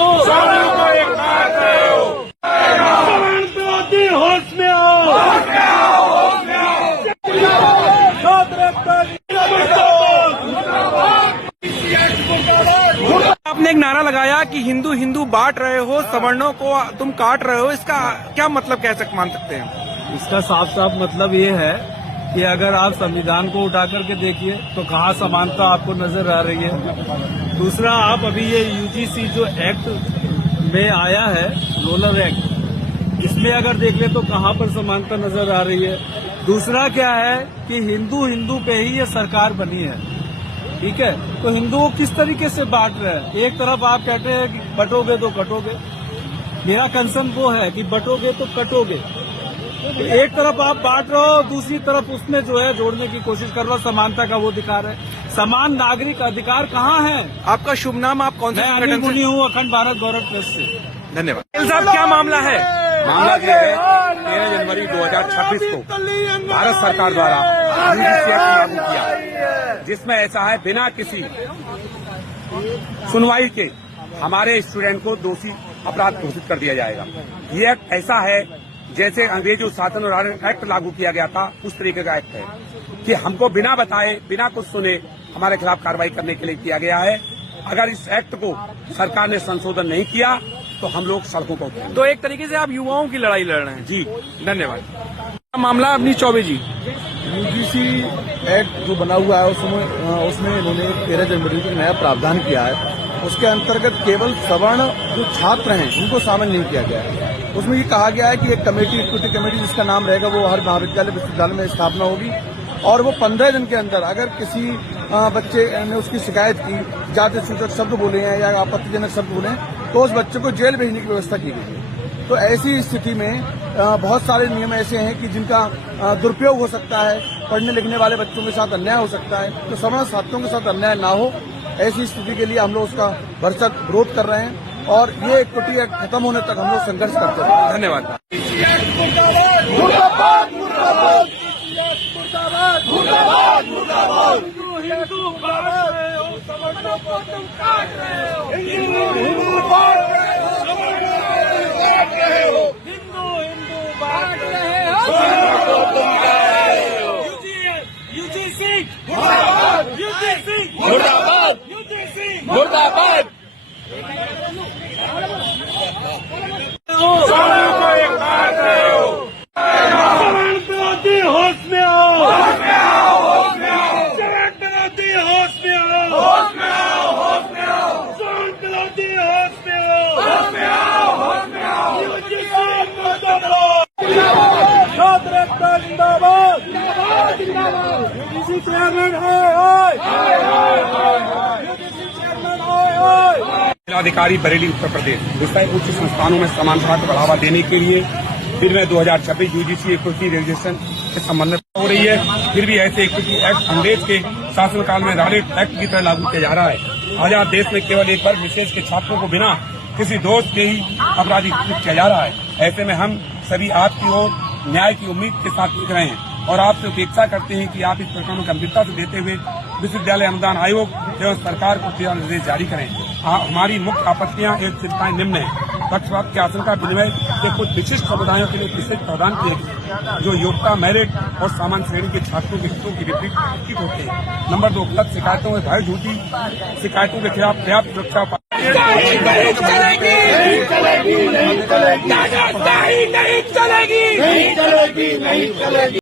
हो, सवर्णों को एक काट रहे हो। सवर्ण विरोधी होश में आओ, होश में आओ, होश में आओ। आपने एक नारा लगाया कि हिंदू हिंदू बांट रहे हो, सवर्णों को तुम काट रहे हो, इसका क्या मतलब कैसे मान सकते हैं? इसका साफ साफ मतलब ये है कि अगर आप संविधान को उठा करके देखिए तो कहाँ समानता आपको नजर आ रही है। दूसरा, आप अभी ये यूजीसी जो एक्ट में आया है, रोलर एक्ट, इसमें अगर देख ले तो कहाँ पर समानता नजर आ रही है। दूसरा क्या है कि हिंदू हिंदू पे ही ये सरकार बनी है, ठीक है। तो हिंदुओं किस तरीके से बांट रहे हैं? एक तरफ आप कहते हैं कि बटोगे तो कटोगे, मेरा कंसर्न वो है कि बटोगे तो कटोगे। तो एक तरफ आप बांट रहे हो, दूसरी तरफ उसमें जो है जोड़ने की कोशिश कर रहे हो, समानता का वो अधिकार है। समान नागरिक अधिकार कहाँ है? आपका शुभ नाम, आप कौन से मैं अनिल मुनि हूँ, अखंड भारत गौरव ट्रस्ट से। धन्यवाद। साहब, क्या मामला है? मामला यह है, 13 जनवरी 2026 को भारत सरकार द्वारा यूजीसी एक्ट लागू किया, जिसमें ऐसा है बिना किसी सुनवाई के हमारे स्टूडेंट को दोषी अपराध घोषित कर दिया जाएगा। ये एक्ट ऐसा है जैसे अंग्रेजी शासन और एक्ट लागू किया गया था, उस तरीके का एक्ट है कि हमको बिना बताए, बिना कुछ सुने हमारे खिलाफ कार्रवाई करने के लिए किया गया है। अगर इस एक्ट को सरकार ने संशोधन नहीं किया तो हम लोग सड़कों पर उतरेंगे। तो एक तरीके से आप युवाओं की लड़ाई लड़ रहे हैं। जी, धन्यवाद। मामला अपनी चौबे जी। यूजीसी एक्ट जो बना हुआ है उसमें इन्होंने 13 जनवरी को नया प्रावधान किया है। उसके अंतर्गत केवल सवर्ण जो छात्र हैं उनको शामिल नहीं किया गया है। उसमें ये कहा गया है कि एक कमेटी, इक्विटी कमेटी जिसका नाम रहेगा, वो हर महाविद्यालय विश्वविद्यालय में स्थापना होगी और वो 15 दिन के अंदर अगर किसी बच्चे ने उसकी शिकायत की, जाति सूचक शब्द बोले हैं या आपत्तिजनक शब्द बोले हैं, तो उस बच्चे को जेल भेजने की व्यवस्था की गई है। तो ऐसी स्थिति में बहुत सारे नियम ऐसे हैं कि जिनका दुरुपयोग हो सकता है, पढ़ने लिखने वाले बच्चों के साथ अन्याय हो सकता है। तो सवर्ण छात्रों के साथ अन्याय ना हो, ऐसी स्थिति के लिए हम लोग उसका भरसक विरोध कर रहे हैं और ये इक्विटी एक्ट खत्म होने तक हम लोग संघर्ष करते रहेंगे। धन्यवाद। हिंदू बांट रहे हो, सवर्णों को तुम काट रहे हो। हिंदू बांट रहे हो, सवर्णों को काट रहे हो। हिंदू बांट रहे हो, सवर्णों को तुम काट रहे हो। यूजीसी मुर्दाबाद, यूजीसी मुर्दाबाद, यूजीसी मुर्दाबाद। सवर्णों को एक काट रहे हो। सवर्ण विरोधी होश में आओ, होश में आओ, होश में आओ। सवर्ण विरोधी होश में आओ, होश में आओ, होश में आओ। सवर्ण विरोधी होश में आओ, होश में आओ, होश में आओ। यूजीसी मुर्दाबाद, छात्र एकता जिंदाबाद, जिंदाबाद, जिंदाबाद। यूजीसी चेयरमैन हाय हाय, यूजीसी चेयरमैन हाय हाय। जिलाधिकारी बरेली उत्तर प्रदेश विषय उच्च संस्थानों में समानता को बढ़ावा देने के लिए फिर में 2026 यूजीसी इक्विटी रेगुलेशन के संबंध में हो रही है। फिर भी ऐसे इक्विटी एक्ट अंग्रेज के शासनकाल में रॉलेट एक्ट की तरह लागू किया जा रहा है। आजाद देश में केवल एक वर्ग विशेष के छात्रों को बिना किसी दोष के ही अपराधी घोषित किया जा रहा है। ऐसे में हम सभी आपकी ओर न्याय की उम्मीद के साथ लिख रहे हैं और आपसे अपेक्षा करते हैं कि आप इस प्रकरण को गंभीरता से देते हुए विश्वविद्यालय अनुदान आयोग एवं सरकार को दिशा निर्देश जारी करें। हमारी मुख्य आपत्तियां एवं चिंताएं निम्न है। पक्षपात की आशंका विनिमय के कुछ विशिष्ट समुदायों के लिए विशेष प्रावधान किए गए जो योग्यता, मेरिट और सामान्य श्रेणी के छात्रों के हितों की विपरीत होते हैं। नंबर 2, गलत शिकायतों में भय, झूठी शिकायतों के खिलाफ पर्याप्त सुरक्षा नहीं चलेगी।